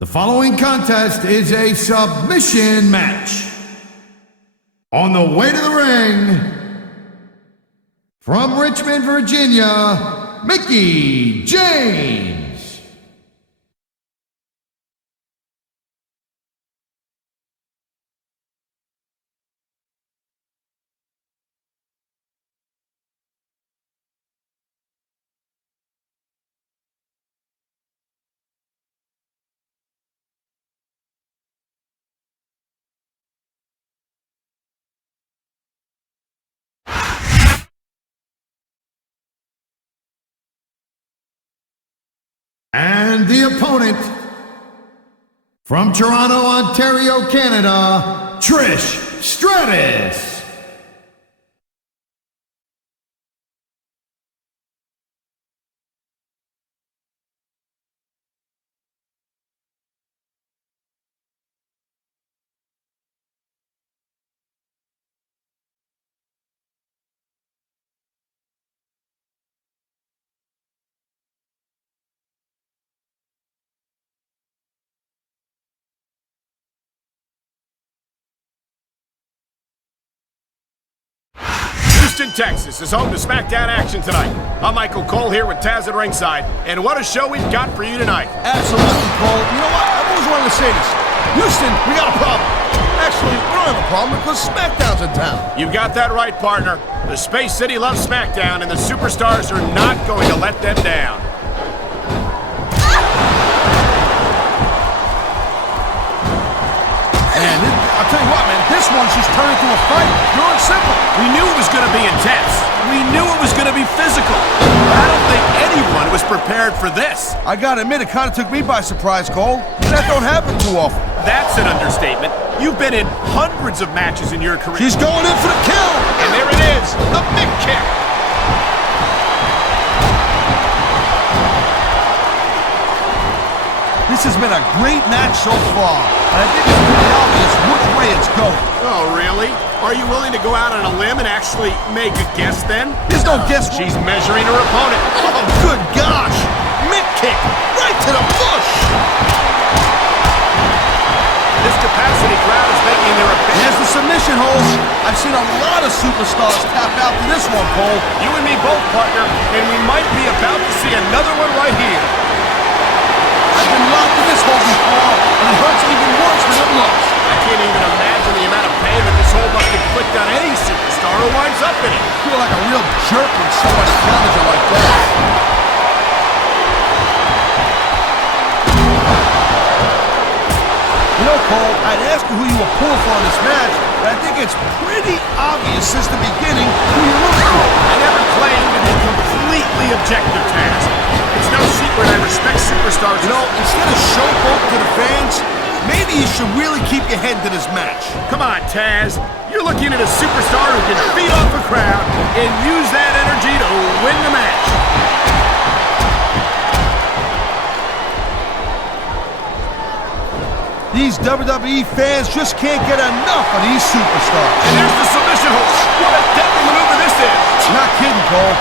The following contest is a submission match. On the way to the ring, from Richmond, Virginia, Mickie James. And the opponent, from Toronto, Ontario, Canada, Trish Stratus. Houston, Texas is home to Smackdown action tonight. I'm Michael Cole here with Taz at ringside, and what a show we've got for you tonight. Absolutely, Cole. You know what? I've always wanted to say this. Houston, we got a problem. Actually, we don't have a problem because Smackdown's in town. You got that right, partner. The Space City loves Smackdown, and the superstars are not going to let them down. And I'll tell you what, man, this one's just turned into a fight. Pure and simple. We knew it was going to be intense. We knew it was going to be physical. But I don't think anyone was prepared for this. I gotta admit, it kind of took me by surprise, Cole. That don't happen too often. That's an understatement. You've been in hundreds of matches in your career. She's going in for the kill. And there it is, the big kick. This has been a great match so far, and I think it's pretty obvious which way it's going. Oh, really? Are you willing to go out on a limb and actually make a guess then? There's no guess. She's measuring her opponent. Oh, good gosh! Mid kick, right to the bush! This capacity crowd is making their appearance. Here's the submission hold. I've seen a lot of superstars tap out to this one, Cole. You and me both, partner, and we might be about to see another one right here. I've been locked in this hold before, and it hurts even worse than it looks. I can't even imagine the amount of pain that this hold must inflict on any superstar who winds up in it. I feel like a real jerk when somebody counters you like that. You know, Cole, I'd ask you who you were pulling for in this match, but I think it's pretty obvious since the beginning who you look for. I never claimed to be completely objective, Taz. It's no secret I respect superstars. You know, instead of showboat to the fans, maybe you should really keep your head to this match. Come on, Taz. You're looking at a superstar who can feed off a crowd and use that energy to win the match. These WWE fans just can't get enough of these superstars. And there's the submission hold. What a deadly maneuver this is. Not kidding, Cole.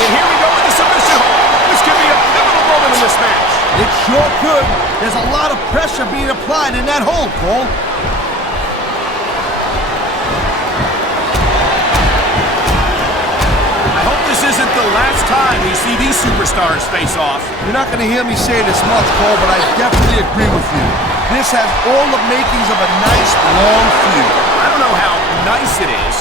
And here we go with the submission hold. This could be a pivotal moment in this match. It sure could. There's a lot of pressure being applied in that hold, Cole. I hope this isn't the last time we see these superstars face off. You're not going to hear me say this much, Cole, but I definitely agree with you. This has all the makings of a nice, long feud. I don't know how nice it is,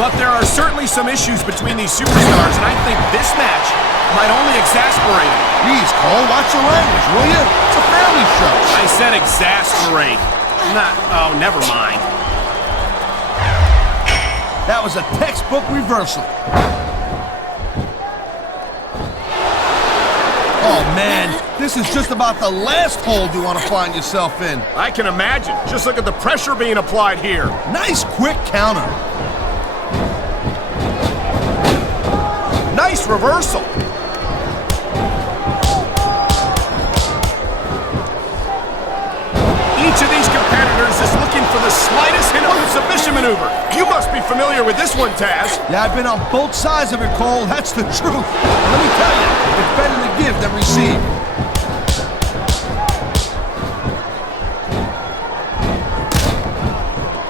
but there are certainly some issues between these superstars, and I think this match might only exasperate them. Please, Cole, watch your language, will you? It's a family show. I said exasperate. Oh, never mind. That was a textbook reversal. Oh, man, this is just about the last hold you want to find yourself in. I can imagine. Just look at the pressure being applied here. Nice quick counter. Nice reversal. Each of these competitors is looking for the slightest hint of a submission maneuver. You must be familiar with this one, Taz. Yeah, I've been on both sides of it, Cole. That's the truth. And let me tell you, it's better to give than receive.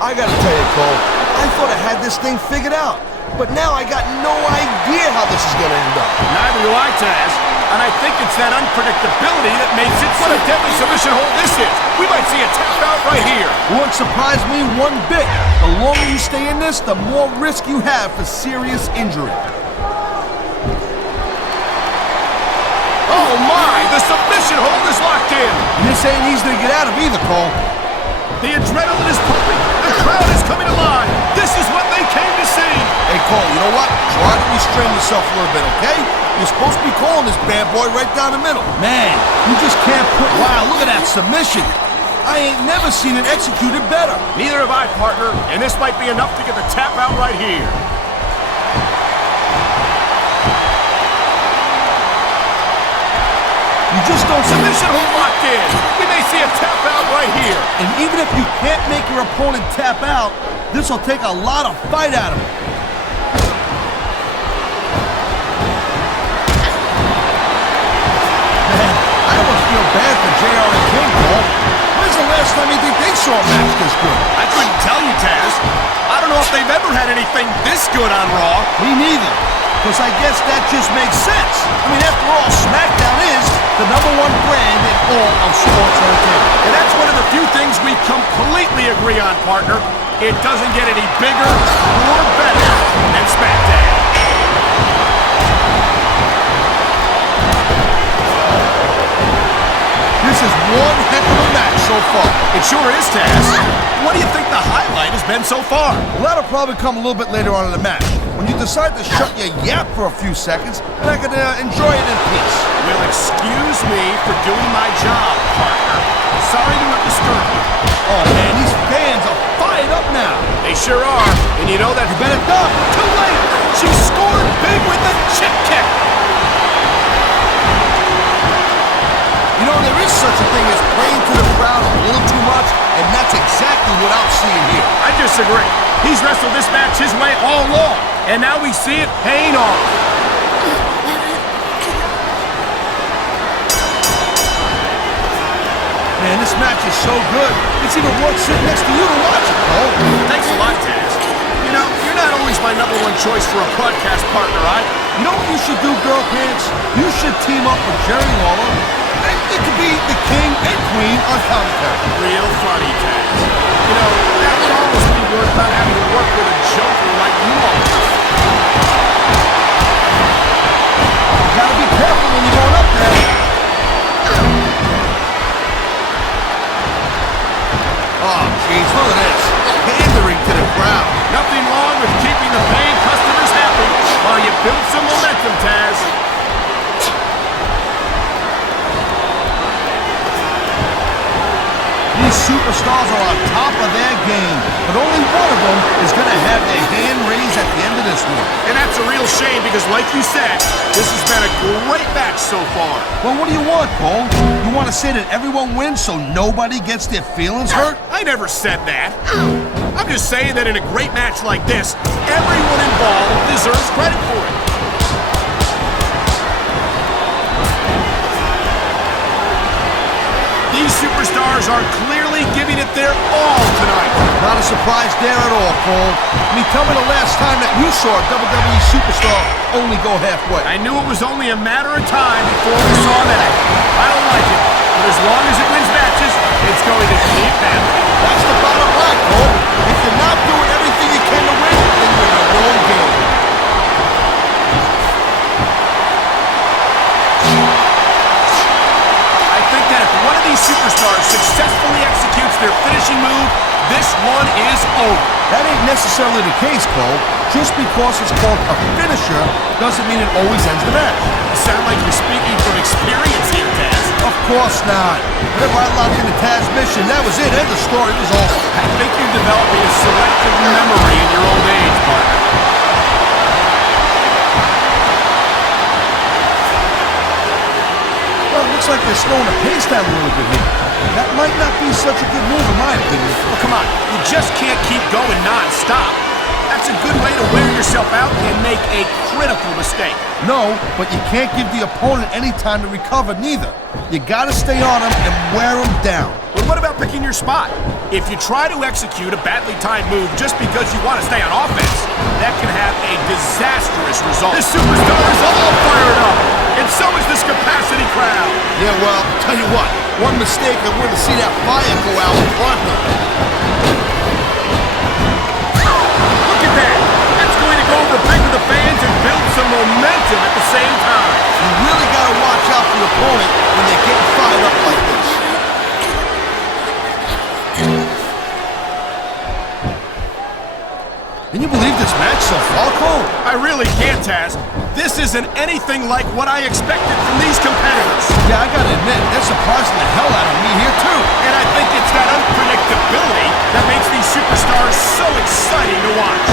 I gotta tell you, Cole, I thought I had this thing figured out. But now I got no idea how this is gonna end up. Neither do I, Taz. And I think it's that unpredictability that makes it what a deadly submission hold this is. We might see a tap out right here. Won't surprise me one bit. The longer you stay in this, the more risk you have for serious injury. Oh my! The submission hold is locked in. This ain't easy to get out of either, Cole. The adrenaline is pumping. The crowd is coming alive. This is what they came to see. Hey, Cole, you know what? Try to restrain yourself a little bit, okay? You're supposed to be calling this bad boy right down the middle. Man, you just can't put... Wow, look at that submission. I ain't never seen it executed better. Neither have I, partner, and this might be enough to get the tap out right here. You just don't... Submission hold locked in. We may see a tap out right here. And even if you can't make your opponent tap out, this will take a lot of fight out of him. Man, I almost feel bad for JR and King, Paul. When's the last time you think they saw a match this good? I couldn't tell you, Taz. I don't know if they've ever had anything this good on Raw. Me neither. Because I guess that just makes sense. I mean, after all, Smackdown is the #1 brand in all of sports entertainment. And that's one of the few things we completely agree on, partner. It doesn't get any bigger or better than Smackdown. This is one heck of a match so far. It sure is, Taz. What do you think the highlight has been so far? Well, that'll probably come a little bit later on in the match, when you decide to shut your yap for a few seconds, and I can enjoy it in peace. Well, excuse me for doing my job, partner. Sorry to have disturbed you. Oh, man, these fans are fired up now. They sure are. And you know that... You better duck. Too late. She scored big with the chip kick. You know, there is such a thing as playing to the crowd a little too much, and that's exactly what I'm seeing here. I disagree. He's wrestled this match his way all along, and now we see it paying off. Man, this match is so good. It's even worth sitting next to you to watch it, Cole. Thanks a lot, Taz. You know, you're not always my #1 choice for a broadcast partner, You know what you should do, girl pants? You should team up with Jerry Lawler. It could be the king and queen on commentary. Real funny, Taz. You know, that would almost be worth not having to work with a joker like you all. You gotta be careful when you're going up there. Oh, jeez, look at this. Pandering to the crowd. Nothing wrong with keeping the paying customers happy while you build some momentum, Taz. These superstars are on top of their game, but only one of them is going to have their hand raised at the end of this one. And that's a real shame because, like you said, this has been a great match so far. Well, what do you want, Cole? You want to say that everyone wins so nobody gets their feelings hurt? I never said that. I'm just saying that in a great match like this, everyone involved deserves credit for it. These superstars are clearly giving it their all tonight. Not a surprise there at all, Cole. I mean, tell me the last time that you saw a WWE superstar only go halfway. I knew it was only a matter of time before we saw that. I don't like it, but as long as it wins matches, it's going to keep happening. That's the bottom line, Cole. If you're not doing everything you can to win, then you're in the wrong game. I think that if one of these superstars successfully executes their finishing move, this one is over. That ain't necessarily the case, Cole. Just because it's called a finisher doesn't mean it always ends the match. You sound like you're speaking from experience here, Taz. Of course not. Whenever I locked into Taz's mission, that was it. End of story. It was over. I think you're developing a selective memory in your old age, partner. Well, it looks like they're slowing the pace down a little bit here. That might not be such a good move, in my opinion. Well, come on. You just can't keep going non-stop. That's a good way to wear yourself out and make a critical mistake. No, but you can't give the opponent any time to recover neither. You gotta stay on him and wear him down. But what about picking your spot? If you try to execute a badly timed move just because you want to stay on offense, that can have a disastrous result. This superstar is all fired up, and so is this capacity crowd. Yeah, well, tell you what, one mistake and we're to see that fire go out in front of him. Look at that! That's going to go over big with the fans and build some momentum at the same time. You really gotta watch out for your opponent when they get fired up like this. Can you believe this match so far, Cole? I really can't, Taz. This isn't anything like what I expected from these competitors. Yeah, I gotta admit, they're surprising the hell out of me here, too. And I think it's that unpredictability that makes these superstars so exciting to watch.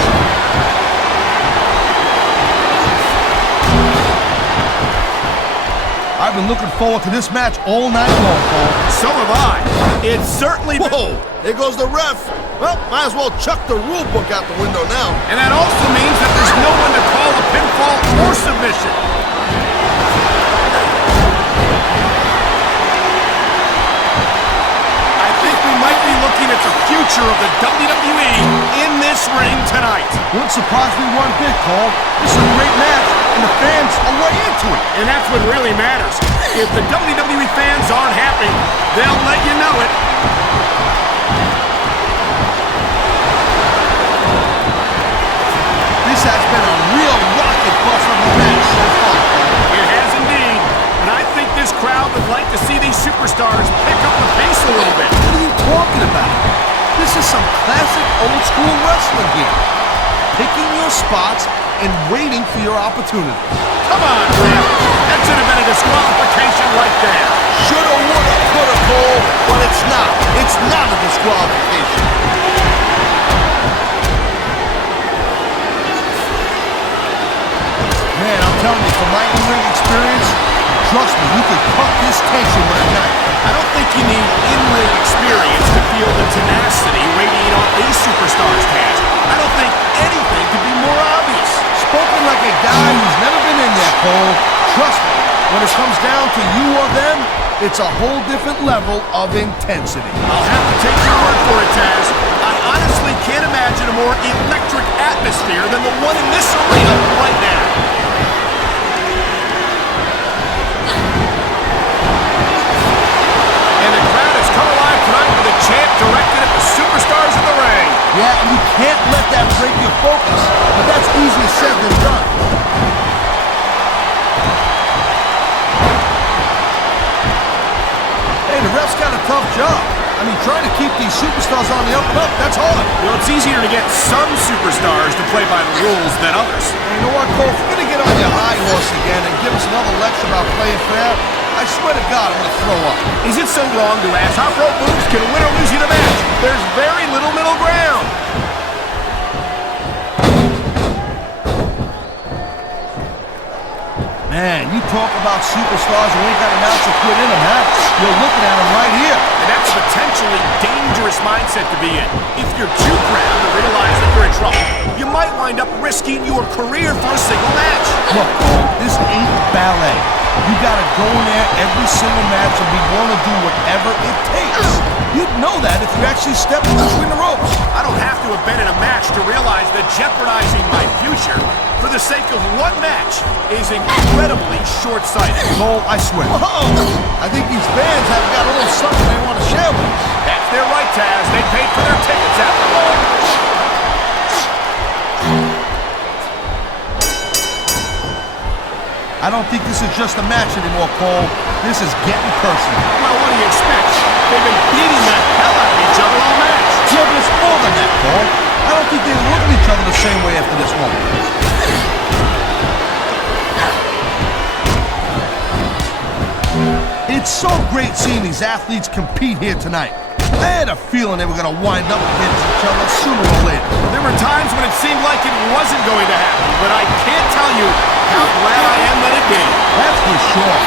I've been looking forward to this match all night long, Cole. So have I. It's certainly... Whoa! There goes the ref. Well, might as well chuck the rule book out the window now. And that also means that there's no one to call a pinfall or submission. I think we might be looking at the future of the WWE in this ring tonight. Wouldn't surprise me one bit, Cole. This is a great match, and the fans are way into it. And that's what really matters. If the WWE fans aren't happy, they'll let you know it. This has been a real rocket bust of a match so far. It has indeed. And I think this crowd would like to see these superstars pick up the pace a little bit. What are you talking about? This is some classic old-school wrestling here. Picking your spots and waiting for your opportunity. Come on, ref. That should have been a disqualification right there. Shoulda, woulda, coulda, Cole, but it's not. It's not a disqualification. Man, I'm telling you, from my in-ring experience, trust me, you could cut this tension with a knife. I don't think you need in-ring experience to feel the tenacity radiating off these superstars, Taz. I don't think anything could be more obvious. Spoken like a guy who's never been in there, Cole. Trust me, when it comes down to you or them, it's a whole different level of intensity. I'll have to take your word for it, Taz. I honestly can't imagine a more electric atmosphere than the one in this arena right now. And the crowd has come alive tonight with a chant directed at the superstars in the ring. Yeah, and you can't let that break your focus, but that's easier said than done. Hey, the ref's got a tough job. I mean, trying to keep these superstars on the up and up, that's hard. Well, it's easier to get some superstars to play by the rules than others. And you know what, Cole? If you're going to get on your high horse again and give us another lecture about playing fair, I swear to God, I'm going to throw up. Is it so wrong to ask how rope moves can win or lose you the match? There's very little middle ground. Man, you talk about superstars who ain't got an ounce of quit in them, huh? You're looking at them right here. And that's a potentially dangerous mindset to be in. If you're too proud to realize that you're in trouble, you might wind up risking your career for a single match. Look, Cole, this ain't ballet. You gotta go in there every single match and be willing to do whatever it takes. You'd know that if you actually stepped in between the ropes. I don't have to have been in a match to realize that jeopardizing my future for the sake of one match is incredibly short-sighted. Cole, I swear. Whoa! I think these fans have got a little something they want to share with us. That's their right, Taz. They paid for their tickets after all. I don't think this is just a match anymore, Cole. This is getting personal. Well, what do you expect? They've been beating the hell out of each other all match. Yeah, but it's more than that, Cole. I don't think they look at each other the same way after this one. It's so great seeing these athletes compete here tonight. I had a feeling they were going to wind up against each other sooner or later. There were times when it seemed like it wasn't going to happen, but I can't tell you how glad I am that it did. That's for sure.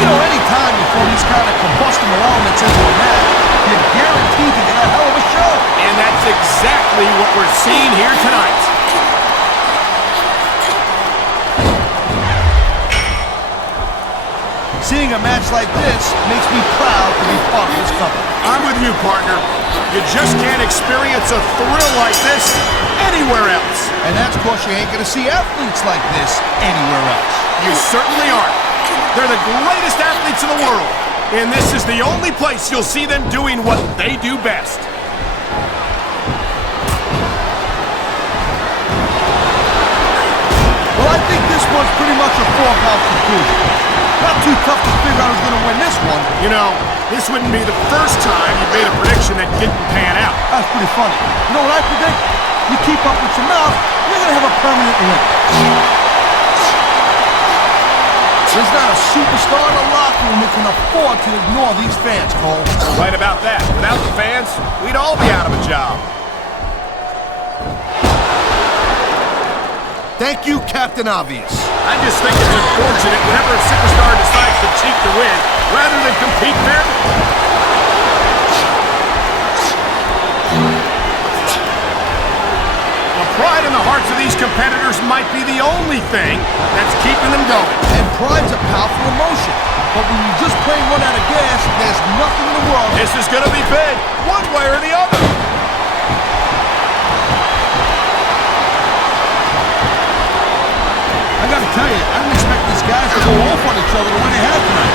You know, any time you throw these kind of combustible elements into a match, you're guaranteed to get a hell of a show. And that's exactly what we're seeing here tonight. like this makes me proud to be part of this company. I'm with you, partner. You just can't experience a thrill like this anywhere else. And that's because you ain't gonna see athletes like this anywhere else. You certainly aren't. They're the greatest athletes in the world. And this is the only place you'll see them doing what they do best. Well, I think this one's pretty much a foregone conclusion. Not too tough to figure out who's gonna win this one. You know, this wouldn't be the first time you made a prediction that didn't pan out. That's pretty funny. You know what I predict? You keep up with your mouth, you're gonna have a permanent win. There's not a superstar in the locker room who can afford to ignore these fans, Cole. Right about that. Without the fans, we'd all be out of a job. Thank you, Captain Obvious. I just think it's unfortunate whenever a superstar decides to cheat to win rather than compete fairly. The pride in the hearts of these competitors might be the only thing that's keeping them going. And pride's a powerful emotion. But when you just plain run out of gas, there's nothing in the world. This is going to be big, one way or the other. I gotta tell you, I didn't expect these guys to go off on each other the way they have tonight.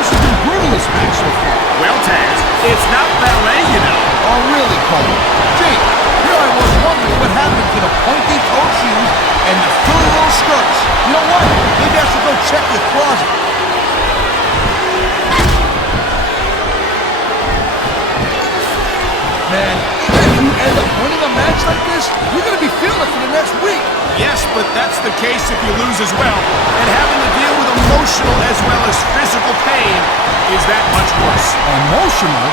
This has been brutal, this match so far. Well, Taz, it's not ballet, you know. Oh, really, Cole? Gee, here I was wondering what happened to the pointy-toed shoes and the frilly little skirts. You know what? Maybe I should go check your closet. Man, if you end up winning a match like this, you're gonna be feeling it for the next week. Yes, but that's the case if you lose as well. And having to deal with emotional as well as physical pain is that much worse. Emotional?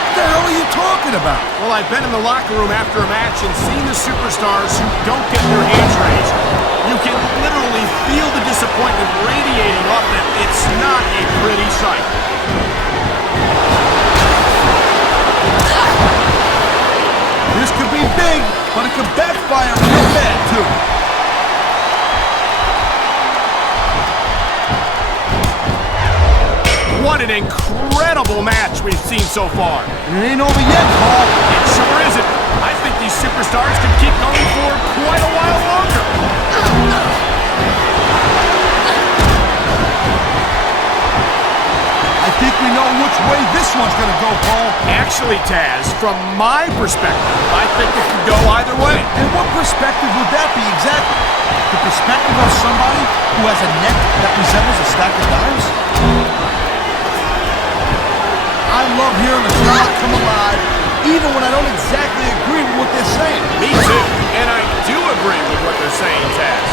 What the hell are you talking about? Well, I've been in the locker room after a match and seen the superstars who don't get their hands raised. You can literally feel the disappointment radiating off them. It's not a pretty sight. This could be big, but it could backfire real bad, too. What an incredible match we've seen so far. And it ain't over yet, Paul. It sure isn't. I think these superstars could keep going for quite a while longer. I think we know which way this one's gonna go, Paul. Actually, Taz, from my perspective, I think it could go either way. And what perspective would that be exactly? The perspective of somebody who has a neck that resembles a stack of dimes? I love hearing the crowd come alive, even when I don't exactly agree with what they're saying. Me too, and I do agree with what they're saying, Taz.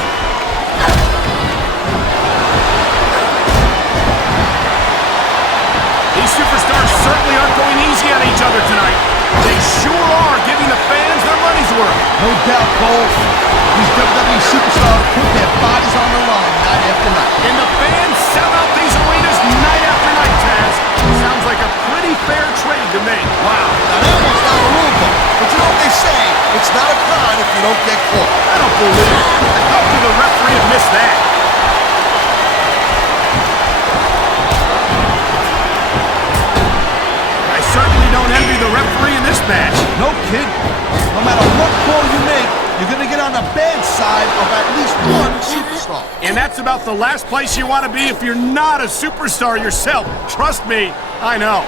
These superstars certainly aren't going easy on each other tonight. They sure are giving the fans their money's worth. No doubt, Cole. These WWE superstars put their bodies on the line night after night. And the fans sell out these arenas night after night, Taz. Sounds like a pretty fair trade to me. Wow, now that one's not a rule book. But you know what they say? It's not a crime if you don't get caught. I don't believe it. How could the referee have missed that? I certainly don't envy the referee in this match. No kidding. No matter what call you make, you're going to get on the bad side of at least one superstar. And that's about the last place you want to be if you're not a superstar yourself. Trust me, I know.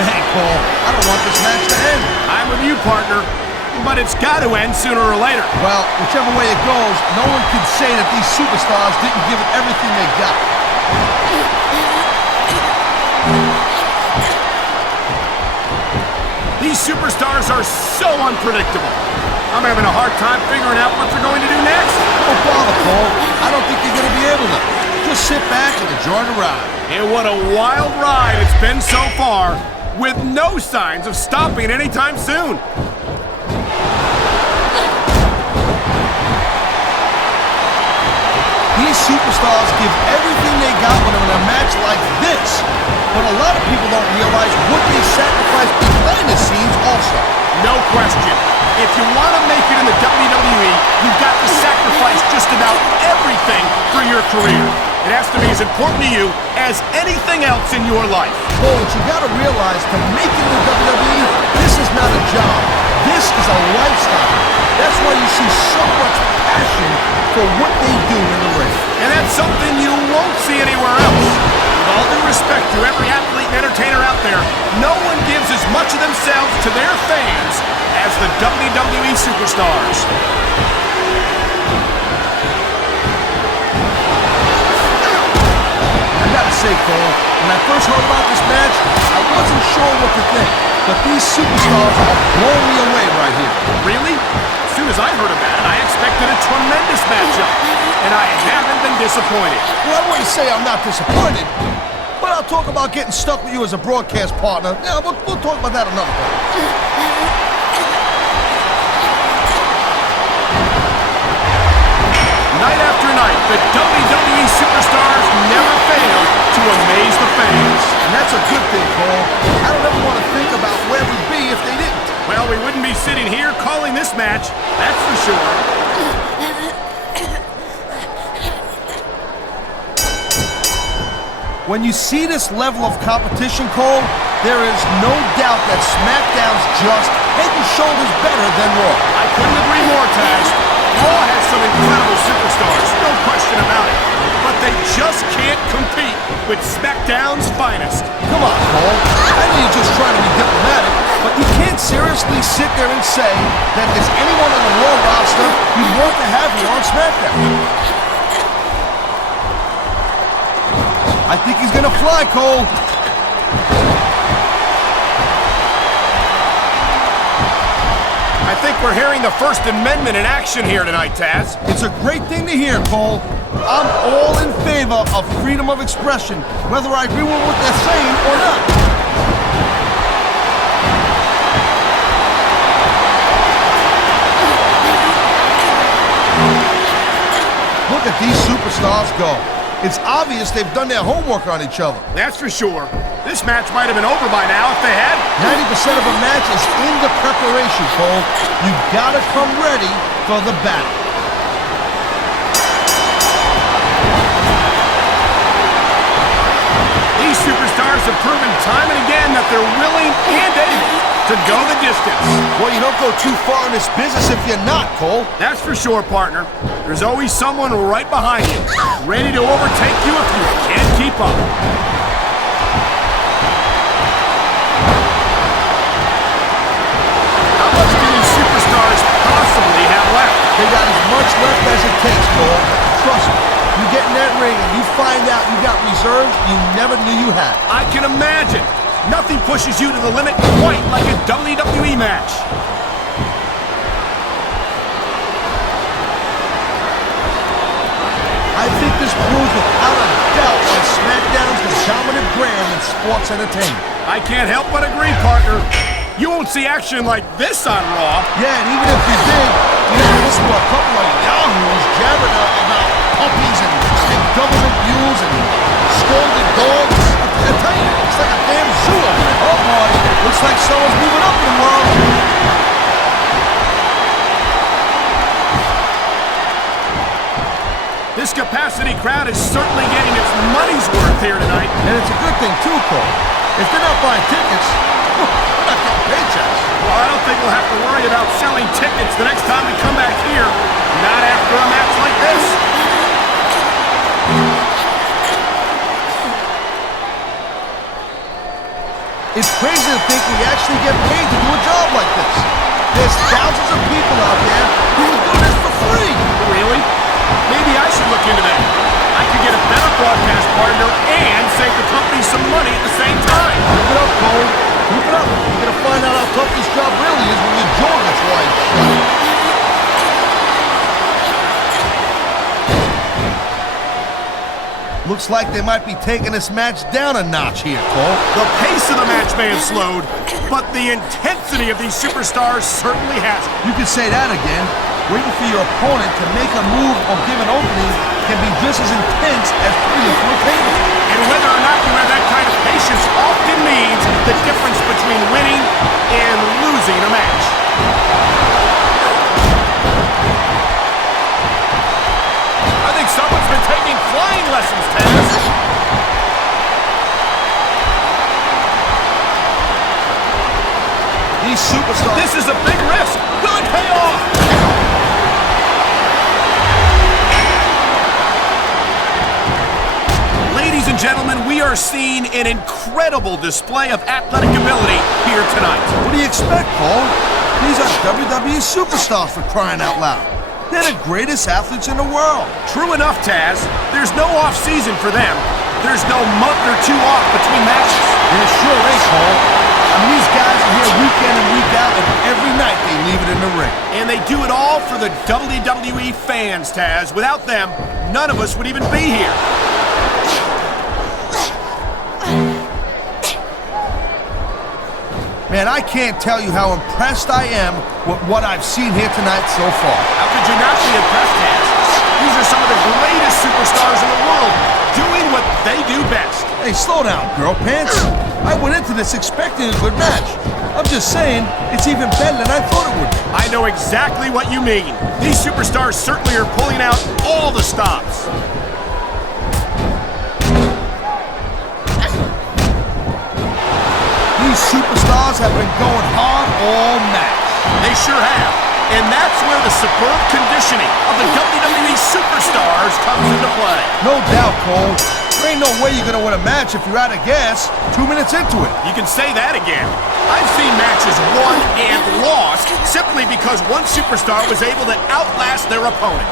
Man, Cole, I don't want this match to end. I'm with you, partner. But it's got to end sooner or later. Well, whichever way it goes, no one can say that these superstars didn't give it everything they got. These superstars are so unpredictable. I'm having a hard time figuring out what they're going to do next. Don't bother, Cole. I don't think you're going to be able to. Just sit back and enjoy the ride. And what a wild ride it's been so far, with no signs of stopping anytime soon. These superstars give everything they got when they're in a match like this. But a lot of people don't realize what they sacrifice behind the scenes also. No question. If you want to make it in the WWE, you've got career. It has to be as important to you as anything else in your life. Cole, what you gotta realize, to make it in the WWE, this is not a job. This is a lifestyle. That's why you see so much passion for what they do in the ring. And that's something you won't see anywhere else. With all due respect to every athlete and entertainer out there, no one gives as much of themselves to their fans as the WWE Superstars. I gotta say, Cole, when I first heard about this match, I wasn't sure what to think. But these superstars are blowing me away right here. Really? As soon as I heard about it, I expected a tremendous matchup. And I haven't been disappointed. Well, I wouldn't say I'm not disappointed, but I'll talk about getting stuck with you as a broadcast partner. Yeah, we'll talk about that another time. Night after night, the WWE Superstars never fail to amaze the fans. And that's a good thing, Cole. I don't ever want to think about where we'd be if they didn't. Well, we wouldn't be sitting here calling this match, that's for sure. When you see this level of competition, Cole, there is no doubt that SmackDown's just head and shoulders better than Raw. I couldn't agree more, Taz. Raw has some incredible superstars, no question about it. But they just can't compete with SmackDown's finest. Come on, Cole. I know you're just trying to be diplomatic, but you can't seriously sit there and say that there's anyone on the Raw roster you'd want to have here on SmackDown. I think he's gonna fly, Cole. I think we're hearing the First Amendment in action here tonight, Taz. It's a great thing to hear, Cole. I'm all in favor of freedom of expression, whether I agree with what they're saying or not. Look at these superstars go. It's obvious they've done their homework on each other. That's for sure. This match might have been over by now if they had. 90% of a match is in the preparation, Cole. You gotta come ready for the battle. These superstars have proven time and again that they're willing and able to go the distance. Well, you don't go too far in this business if you're not, Cole. That's for sure, partner. There's always someone right behind you, ready to overtake you if you can't keep up. How much do these superstars possibly have left? They got as much left as it takes, Cole. Trust me. You get in that ring and you find out you got reserves you never knew you had. I can imagine. Nothing pushes you to the limit quite like a WWE match. I think this proves without a doubt why SmackDown's the dominant brand in sports entertainment. I can't help but agree, partner. You won't see action like this on Raw. Yeah, and even if you did, you know, listen to a couple of yahoos jabbering about puppies and government mules and scolded dogs. I tell you, it's like a damn zoo up there. Oh boy, looks like someone's moving up in the world. This capacity crowd is certainly getting its money's worth here tonight. And it's a good thing too, Cole. If they're not buying tickets, they're not getting paychecks. Well, I don't think we'll have to worry about selling tickets the next time we come back here. Not after a match like this. It's crazy to think we actually get paid to do a job like this. There's thousands of people out there who would do this for free. Really? Maybe I should look into that. I could get a better broadcast partner and save the company some money at the same time. Keep it up, Cole. Keep it up. You're going to find out how tough this job really is when your jaw gets wide shut. Looks like they might be taking this match down a notch here, Cole. The pace of the match may have slowed, but the intensity of these superstars certainly hasn't. You could say that again. Waiting for your opponent to make a move or give an opening can be just as intense as putting it through a table. And whether or not you have that kind of patience often means the difference between winning and losing a match. I think someone's been taking flight. These superstars. This is a big risk. Will it pay off? Ladies and gentlemen, we are seeing an incredible display of athletic ability here tonight. What do you expect, Cole? These are WWE superstars, for crying out loud. They're the greatest athletes in the world. True enough, Taz. There's no off-season for them. There's no month or two off between matches. There sure ain't, Cole. I mean, these guys are here week in and week out, and every night they leave it in the ring. And they do it all for the WWE fans, Taz. Without them, none of us would even be here. Man, I can't tell you how impressed I am with what I've seen here tonight so far. How could you not be impressed, Taz? These are some of the greatest superstars in the world, doing what they do best. Hey, slow down, girl pants. I went into this expecting a good match. I'm just saying, it's even better than I thought it would be. I know exactly what you mean. These superstars certainly are pulling out all the stops. These superstars have been going hard all match. They sure have. And that's where the superb conditioning of the WWE superstars comes into play. No doubt, Cole. There ain't no way you're gonna win a match if you're out of gas 2 minutes into it. You can say that again. I've seen matches won and lost simply because one superstar was able to outlast their opponent.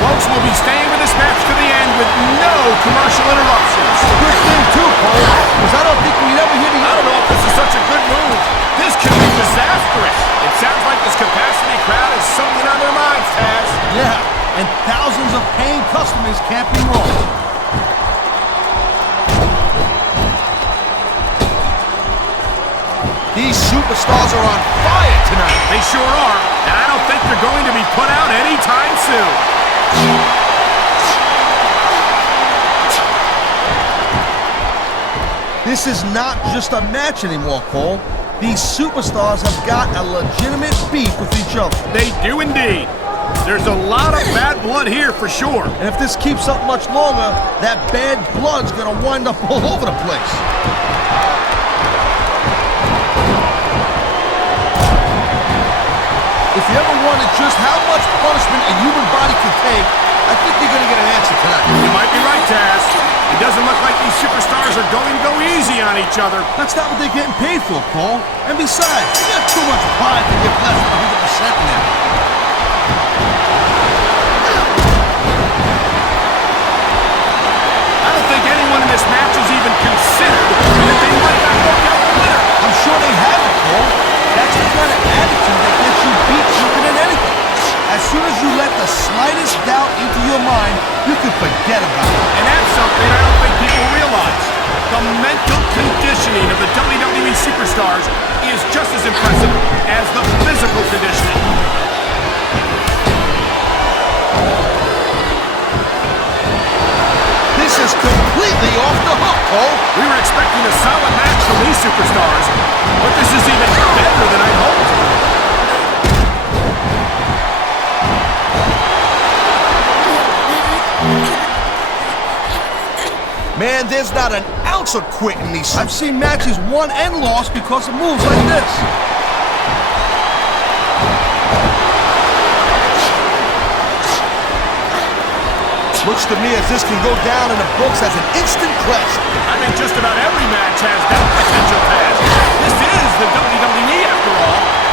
Folks, will be staying with this match to the end with no commercial interruptions. Good thing too, Cole, because I don't think we'd ever hear the I don't know if this is such a good move. This could be disastrous. It sounds like this capacity crowd has something on their minds, Taz. Yeah, and thousands of paying customers can't be wrong. These superstars are on fire tonight. They sure are, and I don't think they're going to be put out anytime soon. This is not just a match anymore, Cole. These superstars have got a legitimate beef with each other. They do indeed. There's a lot of bad blood here for sure. And if this keeps up much longer, that bad blood's gonna wind up all over the place. If you ever wondered just how much punishment a human body can take, I think you're gonna get an answer tonight. You might be right, Taz. It doesn't look like these superstars are going to go easy on each other. That's not what they're getting paid for, Cole. And besides, they got too much pride to give less than 100% in there. I don't think anyone in this match has even considered that they might not work out the winner. I'm sure they haven't, Cole. That's the kind of attitude that gets you beat quicker than anything. As soon as you let the slightest doubt into your mind, you can forget about it. And that's something I don't think people realize. The mental conditioning of the WWE superstars is just as impressive as the physical conditioning. This is completely off the hook, Cole. We were expecting a solid match from these superstars, but this is even better than I hoped. Man, there's not an ounce of quit in these. I've seen matches won and lost because of moves like this. Looks to me as this can go down in the books as an instant classic. I think just about every match has that potential, Taz. This is the WWE after all.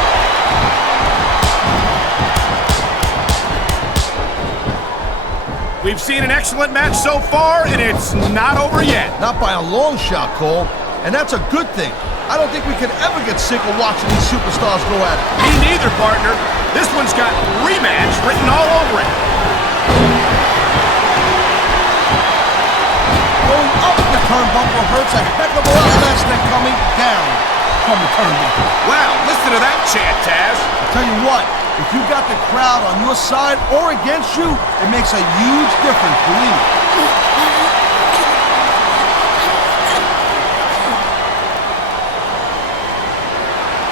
We've seen an excellent match so far, and it's not over yet. Not by a long shot, Cole. And that's a good thing. I don't think we could ever get sick of watching these superstars go at it. Me neither, partner. This one's got rematch written all over it. Going up the turnbuckle hurts a heck of a lot less than coming down from the turnbuckle. Wow, listen to that chant, Taz. I'll tell you what, if you got the crowd on your side or against you, it makes a huge difference, believe me.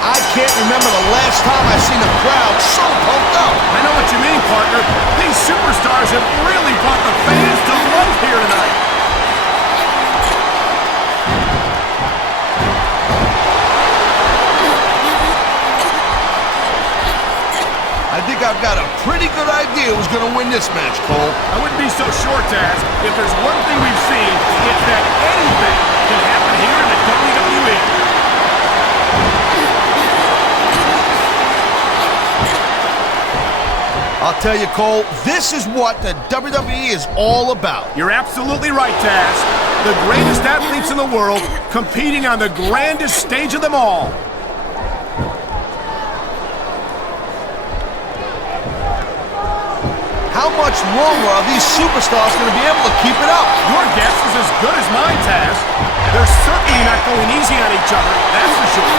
I can't remember the last time I seen a crowd so pumped up. I know what you mean, partner. These superstars have really brought the fans to life here tonight. idea who was going to win this match, Cole. I wouldn't be so sure, Taz. If there's one thing we've seen, it's that anything can happen here in the WWE. I'll tell you, Cole, this is what the WWE is all about. You're absolutely right, Taz. The greatest athletes in the world competing on the grandest stage of them all. How much longer are these superstars going to be able to keep it up? Your guess is as good as mine, Taz. They're certainly not going easy on each other, that's for sure.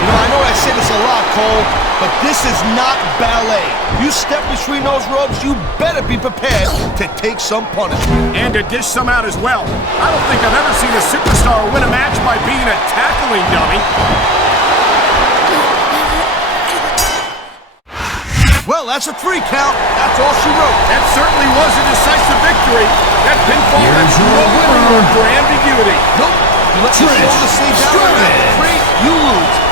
You know, I know I say this a lot, Cole, but this is not ballet. You step between those ropes, you better be prepared to take some punishment. And to dish some out as well. I don't think I've ever seen a superstar win a match by being a tackling dummy. Well, that's a 3 count. That's all she wrote. That certainly was a decisive victory. That pinfall has no room for ambiguity. Nope. You let your shoulder stay down on that 3, you lose.